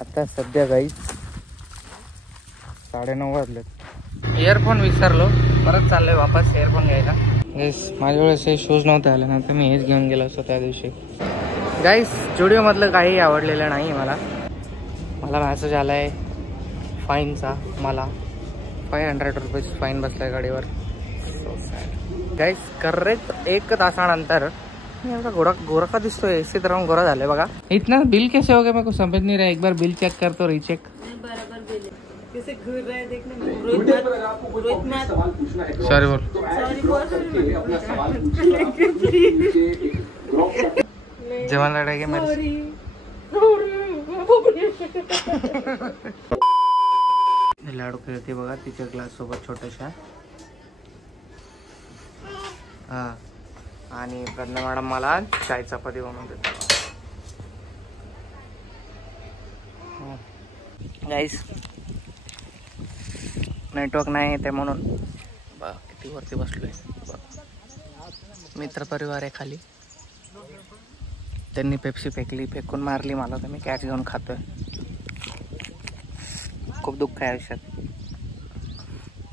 आता सध्या गाईस 9:30 वाजलेत. इयरफोन विसरलो, परत चाललोय वापस इयरफोन घ्यायला. गाईस माझ्या वेळेस हे शूज नव्हते आले ना, तर मी हेच घेऊन गेलो असतो त्या दिवशी. गाईस स्टुडिओ मधलं काही आवडलेलं नाही मला. मॅसेज आलाय फाईनचा. मला 500 रुपीज फाईन बसलाय गाडीवर. गाईस करेक्ट 1 तासानंतर मी एवढा गोरा का दिसतोय. इसी तरह गोरा झाले बघा. इतना बिल कैसे हो गया मेरे को समझ नहीं रहा. एक बार बिल चेक कर तो रीचेक. बराबर बिल है. कैसे घूर रहा है देखने में. सॉरी बोल. जेवण लढाई के मेरे लाडू खेळते बघा तिच्या ग्लास सोबत छोट्याशा. हा आणि प्रज्ञा मॅडम मला चाय चपाती बनवून देतात. गाईस नेटवर्क नाही ते म्हणून बघा किती वरती बसलोय. मित्र परिवार आहे खाली. त्यांनी पेप्सी फेकून मारली मला, तर मी कॅच घेऊन खातोय. खूप दुःख आहे आयुष्यात.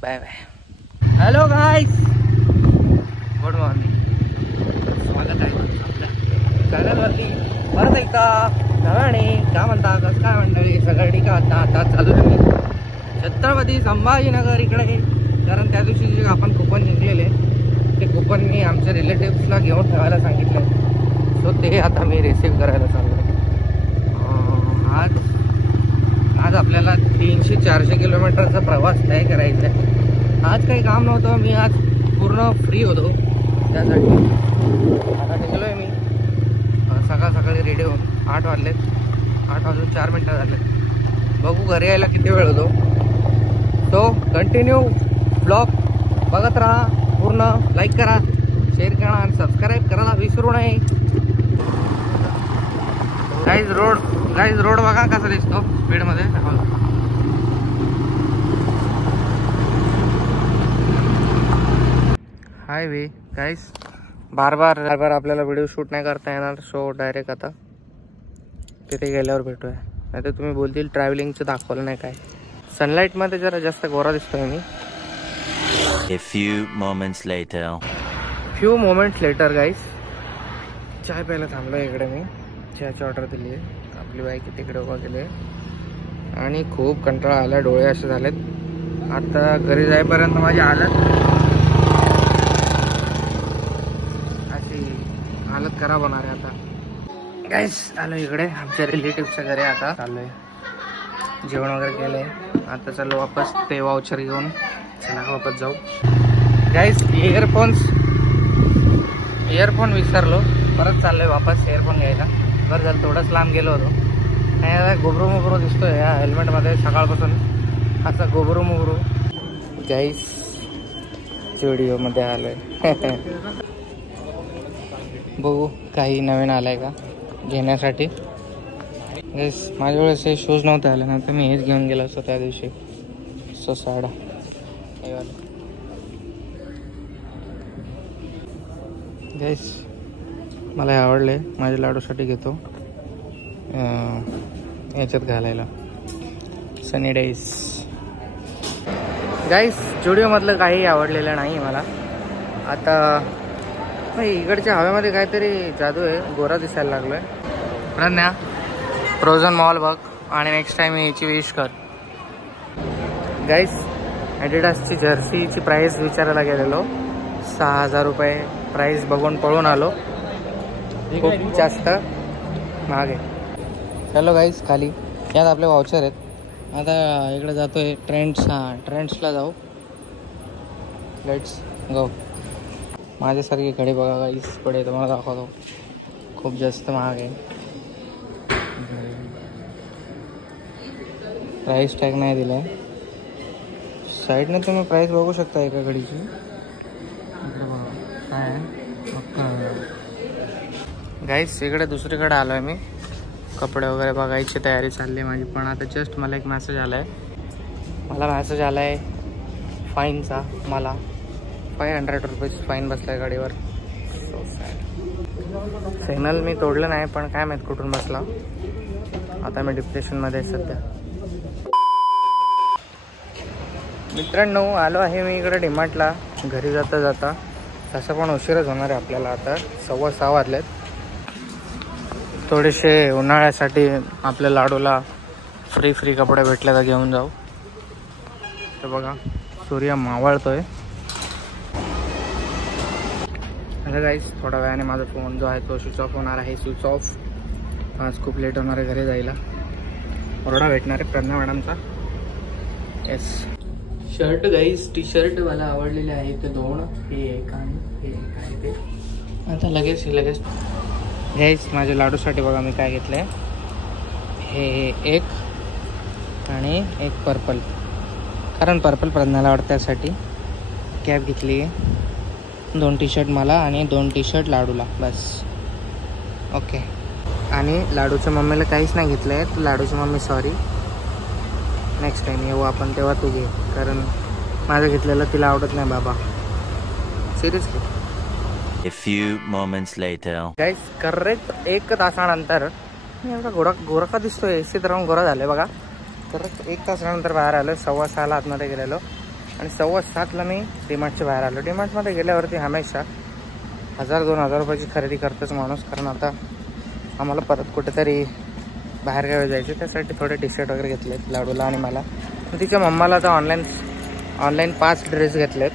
Bye bye. Hello guys, good morning. स्वागत आहे आपल्या चॅनलवरती परत एकदा. नव्याने काय म्हणता, कसं काय मंडळी सगळी का. आता चालू आहे छत्रपती संभाजीनगर इकडे. कारण त्या दिवशी जे आपण कुपन जिंकलेले ते कुपन मी आमच्या रिलेटिव्सला घेऊन ठेवायला सांगितलं. सो ते आता मी रिसीव्ह करायला चाललो. आज आपल्याला 300-400 किलोमीटरचा प्रवास तय करायचा आहे. आज काही काम नव्हतं, मी आज पूर्ण फ्री होतो त्यासाठी. आता निघलो आहे मी सकाळी रेडी होऊन. 8 वाजलेत. 8 वाजून 4 मिनटं झाले. बघू घरी यायला किती वेळ होतो. तो कंटिन्यू ब्लॉग बघत राहा. पूर्ण लाईक करा, शेअर करा आणि सबस्क्राईब करायला विसरू नये. गाईज रोड बघा कसा दिसतो स्पीडमध्ये. Highway guys. बार बार आपल्याला व्हिडिओ शूट नाही करता येणार. सो डायरेक्ट आता तिथे गेल्यावर भेटूया. नाही तर तुम्ही बोलतील ट्रॅव्हलिंगचं दाखवलं नाही काय. सनलाईटमध्ये जरा जास्त गोरा दिसतोय मी. A few moments later guys चाय प्यायला थांबलो इकडे. मी चहाची ऑर्डर दिली आहे. आपली बाईक तिकडे उभा केली आहे आणि खूप कंटाळा आला. डोळे असे झालेत. आता घरी जाईपर्यंत माझी हालत खराब होणार आहे. आता गाईस आलो इकडे आमच्या रिलेटिव्हच्या घरी. आता चाललोय, जेवण वगैरे केलंय. आता चाललो वापस ते वाउचर घेऊन. चला वापस जाऊ. गाईस इयरफोन विसरलो, परत चाललोय वापस इयरफोन घ्यायला. बरं झालं थोडंच लांब गेलो होतो. नाही आता गोबरू दिसतोय या हेल्मेटमध्ये सकाळपासून. असा गोबरू गाईस स्टुडिओमध्ये आलोय. बघू काही नवीन आलाय का घेण्यासाठी. गाईस माझ्या वेळेस हे शूज नव्हते आले ना, तर मी हेच घेऊन गेलो असतो त्या दिवशी. सो साडा गाईस मला हे आवडले. माझ्या लाडूसाठी घेतो याच्यात घालायला. सनी डेज. गाईस स्टुडिओमधलं काही आवडलेलं नाही मला. आता इकडच्या हवेमध्ये काहीतरी जादू आहे. गोरा दिसायला लागलोय. प्रज्ञा फ्रोझन मॉल बघ आणि नेक्स्ट टाइम याची विश कर. गाईस ॲडिडासची जर्सीची प्राईस विचारायला गेलेलो. 6,000 रुपये प्राईस बघून पळून आलो. खूप जास्त महाग आहे. हॅलो गाईस खाली यात आपले वाउचर आहेत. आता इकडे जातोय ट्रेंड्सला जाऊ. Let's go. माझ्यासारखी घडी बघा गाईस पुढे तुम्हाला दाखवतो. खूप जास्त महाग आहे. प्राईस टॅग नाही दिला आहे. साईडने तुम्ही प्राईस बघू शकता एका घडीची. इकडे बघा काय आहे. गाईस इकडे दुसरीकडे आलो आहे मी. कपडे वगैरे बघायची तयारी चालली आहे माझी. पण आता जस्ट मला एक मेसेज आला आहे फाईनचा. मला 500 रुपीज फाईन बसलाय गाडीवर. So sad. सिग्नल मी तोडलं नाही पण काय माहीत कुठून बसला. आता मी डिप्रेशनमध्ये आहे सध्या. मित्रांनो, आलो आहे मी इकडे डीमार्टला. घरी जाता जाता तसं पण उशीरच होणार आहे आपल्याला. आता 6:15 वाजलेत. थोडेसे उन्हाळ्यासाठी आपल्या लाडूला फ्री कपडे भेटले तर घेऊन जाऊ. तर बघा, सूर्य मावळतोय. आता गाईस, थोड्या वेळाने माझा फोन जो आहे तो स्विच ऑफ होणार आहे. Switch off. आज खूप लेट होणार आहे घरी जायला. ओरडा भेटणार आहे प्रज्ञा मॅडमचा. Yes. Shirt guys, T shirt मला आवडलेले आहे ते 2. हे एक आणि हे एक आहे ते. आता लगेच गाईस, माझ्या लाडूसाठी बघा मी काय घेतलं आहे. हे एक आणि एक पर्पल, कारण पर्पल प्रज्ञाला आवडतं त्यासाठी. कॅप घेतली आहे. 2 टी शर्ट मला आणि 2 टी शर्ट लाडूला, बस. ओके. आणि लाडूच्या मम्मीला काहीच नाही घेतलं आहे. तर लाडूची मम्मी सॉरी, नेक्स्ट टाईम येऊ आपण तेव्हा तू घे, कारण माझं घेतलेलं तिला आवडत नाही बाबा. Seriously. A few moments later. Guys, correct 1 तासानंतर मी एवढा गोरा का दिसतोय. एसीत राहून गोरा झाले बघा. करेक्ट 1 तासानंतर बाहेर आलो. 6:15 आतमध्ये गेलेलो आणि 7:15 मी डीमार्टच्या बाहेर आलो. डीमार्टमध्ये गेल्यावरती हमेशा 1000-2000 रुपयाची खरेदी करतोच माणूस, कारण आता आम्हाला परत कुठेतरी बाहेर गावी जायचे. त्यासाठी थोडे टी शर्ट वगैरे घेतलेत लाडूला आणि मला. तिच्या मम्माला तर ऑनलाईन 5 ड्रेस घेतलेत.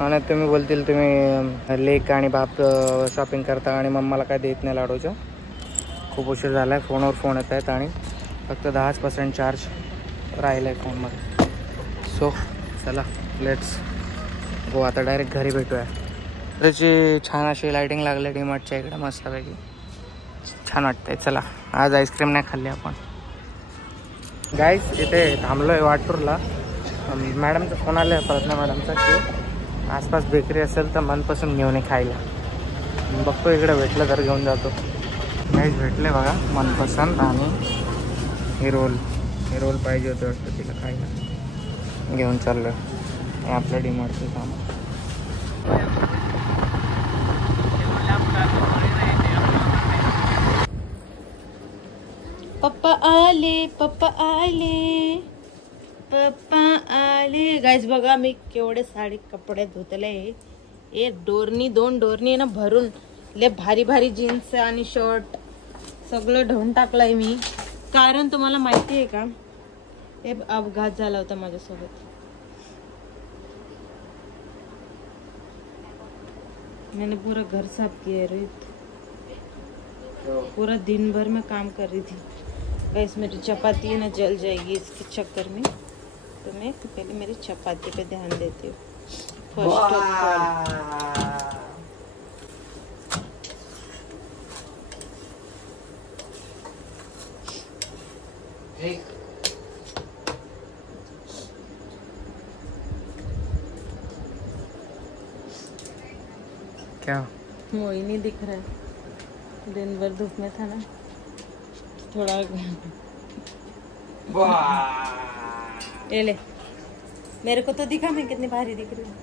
आणि तुम्ही बोलतील तुम्ही लेक आणि बाप शॉपिंग करता आणि मम्माला काय देत नाही लाडूचं. खूप उशीर झाला आहे. फोनवर फोन येत आहेत आणि फक्त 10% चार्ज राहिलं आहे फोनमध्ये. सो चला, लेट्स गो. आता डायरेक्ट घरी भेटूया. त्याची छान अशी लायटिंग लागली डीमार्टच्या इकडे मस्तपैकी. छान वाटतंय. चला, आज आईस्क्रीम नाही खाल्ली आपण. गाईस, इथे थांबलो आहे वाटूरला. मॅडमचा फोन आला आहे, प्रज्ञा मॅडमचा, की आसपास बेकरी असेल तर मनपसंत घेऊन खायला. बघतो इकडे भेटलं तर घेऊन जातो. गाईस, भेटले बघा मनपसंत. आणि हे रोल पाहिजे होते वाटतं तिला खायला. घेऊन चाललो आहे. हे आपलं डीमार्टचं काम. पप्पा आले, पप्पा आले, पप्पा आले. गाईस बघा, मी केवढे साडी कपडे धुतले. हे डोरनी 2 डोरनी आहे ना भरून. ले भारी भारी जीन्स आणि शर्ट सगळं धुवून टाकलंय मी. कारण तुम्हाला माहिती आहे का, हे अपघात झाला होता माझ्यासोबत. मैंने पूरा घर साफ किया रोहित. पूरा दिन भर मैं काम कर रही थी. गाइस, मेरी चपाती ना जल जाएगी इसके चक्कर में, तो मैं पहले मेरी चपाती पे ध्यान देती हूँ फर्स्ट ऑफ ऑल. क्या वो ही नहीं दिख रहा है. दिन भर धूप में था ना, थोड़ा. ये ले, मेरे को तो दिखा मैं कितनी भारी दिख रही हूँ.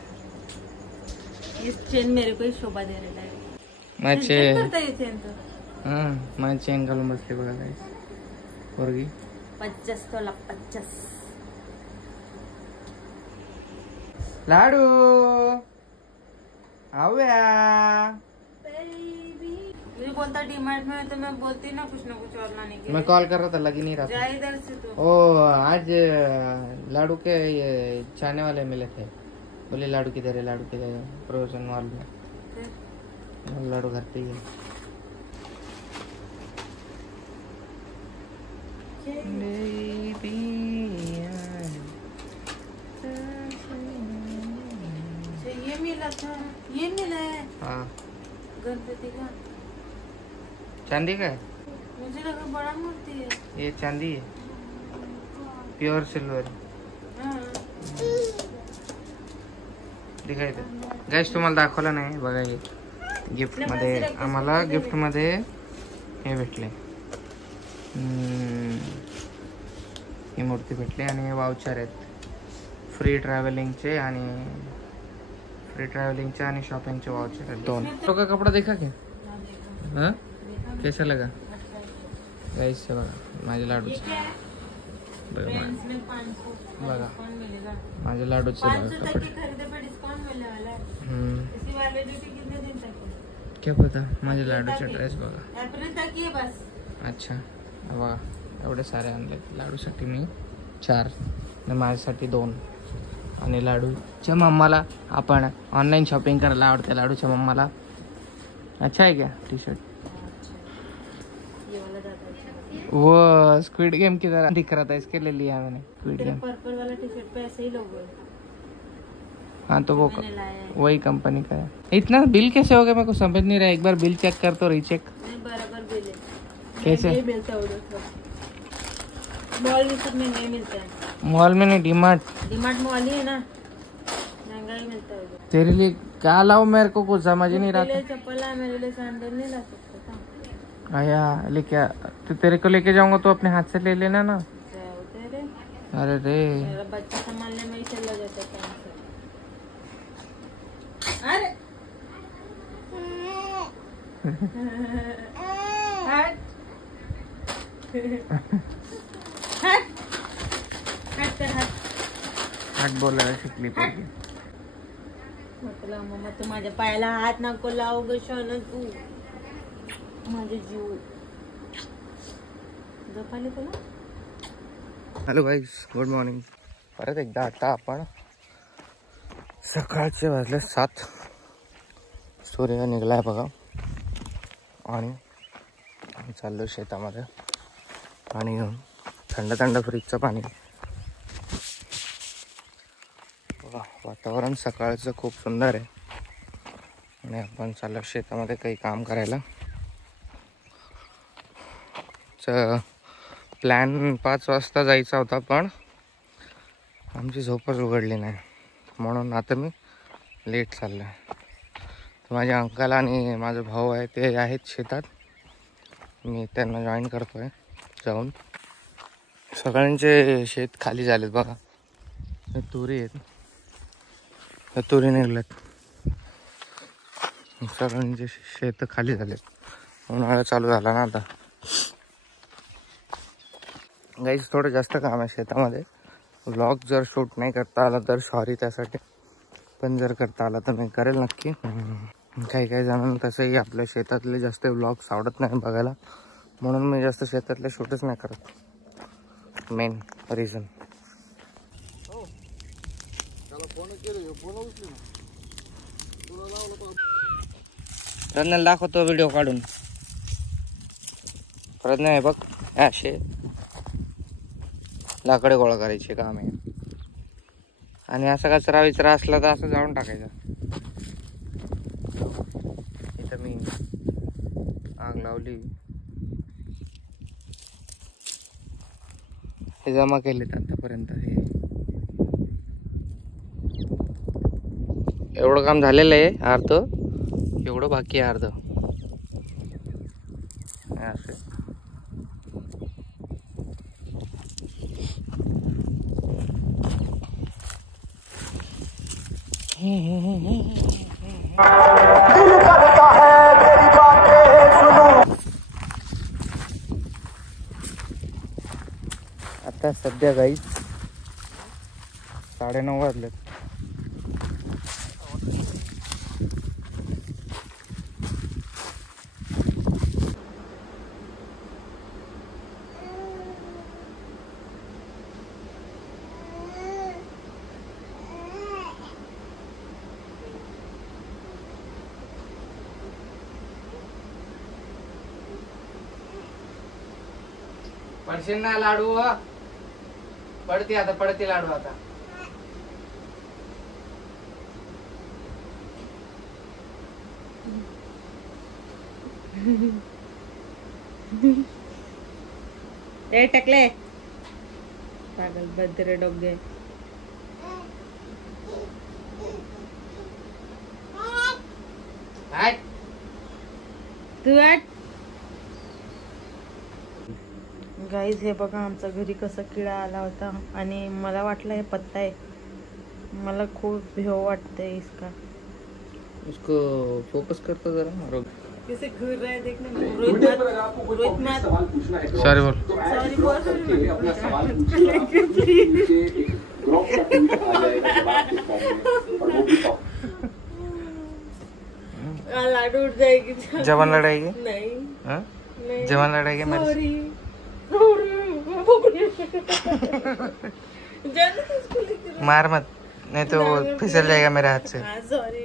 ये चेन मेरे को ही शोभा दे रहा है. माझे चेन तो माझी चेन घालून बसली बघा गाईस पोरगी. 50 तोला 50. लाडू आव्या. मुझे बोलता डीमार्ट में, तो मैं बोलती ना कुछ और लाने के. मैं कॉल कर रहा था, लगी नहीं रहा था. जा इधर से तू. ओ, आज लाडू के ये चाहने वाले मिले थे. बोले लाडू किधर है, लाडू किधर है, प्रोजन मॉल में. लाडू घर पे ही है. ये मिला था, ये मिला है. हाँ, गणपति का. चांदी का है. मुझे लगा बड़ा मूर्ति है. ये चांदी है, प्योर सिल्वर. हाँ. दिखाई दे गाइस, तुम्हाला दाखवलं नाही बघा. हे गिफ्ट मध्ये आम्हाला गिफ्ट मध्ये हे भेटले. ही मूर्ती भेटली आणि हे वाउचर आहेत फ्री ट्रॅव्हलिंगचे आणि शॉपिंगचे वाउचर आहेत 2. तो का कपड़ा देखा क्या? हाँ, कैसा लगा? गाईस बघा माझे लाडूचे बघा पेन्स में 500 बघा डिस्काउंट मिलेगा। माझे लाडूचे 500 बघा तक कपडे. के खरीदे पर डिस्काउंट मिलने वाला है। हम्म, इसकी वैलिडिटी कितने दिन तक है? क्या पता माझे लाडूचे ड्रेस बघा. अप्रैल तक ही है बस। अच्छा बघा एवढे सारे आणले लाडूसाठी मी 4 आणि माझ्यासाठी 2 आणि लाडूच्या मम्माला आपण ऑनलाइन शॉपिंग करायला आवडते लाडूच्या मम्माला. अच्छा है क्या टी शर्ट ये वाला ज्यादा अच्छा है। वो स्क्विड गेम की तरह दिख रहा था इसके लिए लिया मैंने स्क्विड तेरा गेम. पर्पल वाला टी शर्ट पे ऐसे ही लोगो है। हाँ तो वो मैंने लाया है। वही कंपनी का है. इतना बिल कैसे हो गया मेरे को समझ नहीं रहा. एक बार बिल चेक कर तो रीचेक नहीं बराबर बिल है। कैसे? नहीं मिलता उधर सब मॉल में सब में नहीं मिलता है। मॉल में नहीं डीमार्ट. डिमार्ट मॉल ही है ना, महंगा ही मिलता है उधर। तेरे लिए क्या लाऊं मेरे को कुछ समझ ही नहीं रहा मेरे था. लिए चप्पल है, मेरे लिए सैंडल नहीं ला सकता था। आया लेके तो तेरे को लेके जाऊंगा तो अपने हाथ से ले लेना ना. जाओ तेरे, अरे रे मेरा बच्चा संभालने में ही चला जाता है टाइम से। अरे हट हट हट कर हट. हात बोलायला शिकली पाहिजे. म्हटलं मम्मा तू माझ्या पायाला हात नको लावू ग शोना, तू माझे जीव झोपाले तुला. Hello guys good morning. परत एकदा आता आपण सकाळचे वाजले 7. सूर्य निघलाय बघा आणि आम्ही चाललो शेतामध्ये पाणी घेऊन. थंड थंड फ्रीजचं पाणी बघा. वातावरण सकाळचं खूप सुंदर आहे आणि आपण चाललो शेतामध्ये काही काम करायला. प्लॅन 5 वाजता जायचा होता पण आमची झोपच उघडली नाही म्हणून आता मी लेट चाललो आहे. माझे अंकल आणि माझा भाऊ आहे ते आहेत शेतात. मी त्यांना जॉईन करतो आहे जाऊन. सगळ्यांचे शेत खाली झालेत बघा. हे तुरी आहेत, हे तुरी निघल्यात. सगळ्यांचे शेत खाली झालेत. उन्हाळा चालू झाला ना आता. गाईज थोडं जास्त काम आहे शेतामध्ये. व्लॉग जर शूट नाही करता आला तर सॉरी त्यासाठी, पण जर करता आला तर मी करेल नक्की. काही काही जणांना तसंही आपल्या शेतातले जास्त व्लॉग्स आवडत नाही बघायला म्हणून मी जास्त शेतातले शूटच नाही करत. Main reason. प्रज्ञाला दाखवतो व्हिडिओ काढून. प्रज्ञा आहे बघ असे लाकडे गोळा करायचे काम आहे आणि असा कचरा विचरा असला तर असं जाळून टाकायचा. इथं मी आग लावली. हे जमा केलेत आतापर्यंत. हे एवढं काम झालेलं आहे अर्ध, एवढं बाकी आहे अर्ध. असे आता सध्या गाईच 9:30 वाजलेत. पडशील ना लाडू. पडते आता, पडते लाडू आता. ए टकले पागल बदरे डोगे. तू हट. गाईज हे बघा आमच्या घरी कसा किडा आला होता आणि मला वाटलं हे पत्ता आहे. मला खूप भेव वाटतंय इसका. उसको फोकस करतो जरा. कैसे घूर रहा है देखने में। रोहित मत सॉरी बोल। सॉरी बोल लाडू उठ जाएगी। जवान लड़ाएगी नहीं हाँ? नहीं जवान लड़ाएगी मेरे से। मार मत नहीं तो वो फिसल जाएगा मेरे हाथ से। सॉरी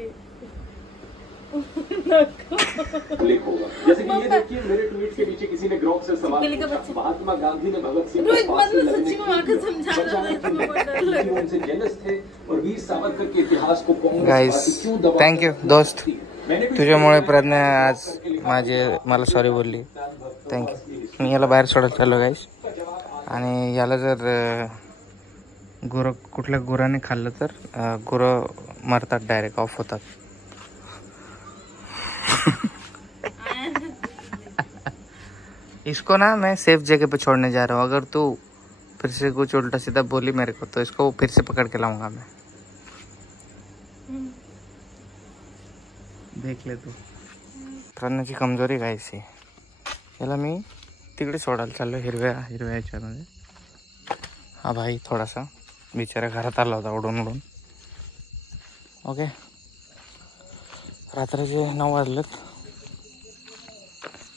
क्लिक होगा। जैसे कि ये देखिए मेरे ट्वीट के नीचे किसी ने ग्रॉक से सवाल पूछा, महात्मा गांधी ने भगत सिंह रोहित को मत फांसी लगने सच्ची में आके की समझा रहा बचाने था। की नहीं, उनसे जेलस थे और वीर सावरकर के इतिहास को कांग्रेस गाइस पार्टी क्यों दबा थँक यू दोस्त, मैंने भी तुझ्यामुळे प्रज्ञा आज मला सॉरी बोलली, थँक्यू. मी याला बाहेर सोडायला चाललो गाईस. आणि याला जर कुठल्या गुराने खाल्लं तर गुरं मरतात, डायरेक्ट ऑफ होतात. इसको ना मैं सेफ जगह पे छोड़ने जा रहा हूँ. अगर तू फिर से कुछ उल्टा सीधा बोली मेरे को तो इसको फिर से पकड़ के लाऊंगा मैं. देख ले तू. प्रज्ञाची कमजोरी गाईस आहे. याला मी तिकडे सोडायला चाललो हिरव्या ह्याच्यामध्ये. हा भाई थोडासा बिचारा घरात आला होता उडून उडून. ओके, रात्रीचे 9 वाजलेत.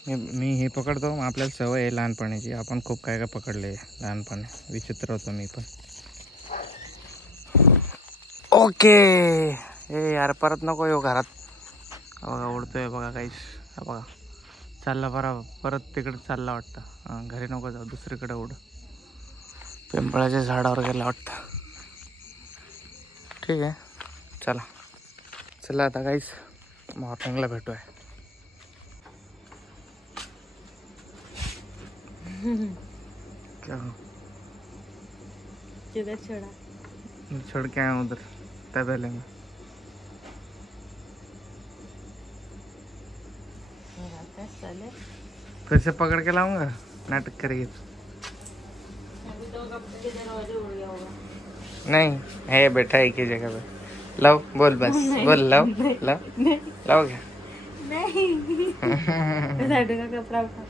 मी हे पकडतो. आपल्याला सवय आहे लहानपणीची, आपण खूप काय काय पकडले लहानपणी. विचित्र होतो मी पण. ओके हे यार परत नको येऊ घरात. बघा उडतोय बघा काहीच. बघा चालला परत तिकडे चालला वाटतं. घरी नको जाऊ, दुसरीकडे उड. पिंपळाच्या झाडावर गेला वाटतं. ठीक आहे चला आता काहीच मॉर्निंगला भेटूया. क्या किधर छोड़ा? छोड़ के आया उधर पैदल में. फिर से पकड़ के लाऊंगा, नाटक करेगी. नहीं है बैठा एक ही जगह पे. लाओ बोल बस बोल. लाओ क्या नहीं का कपड़ा उठा.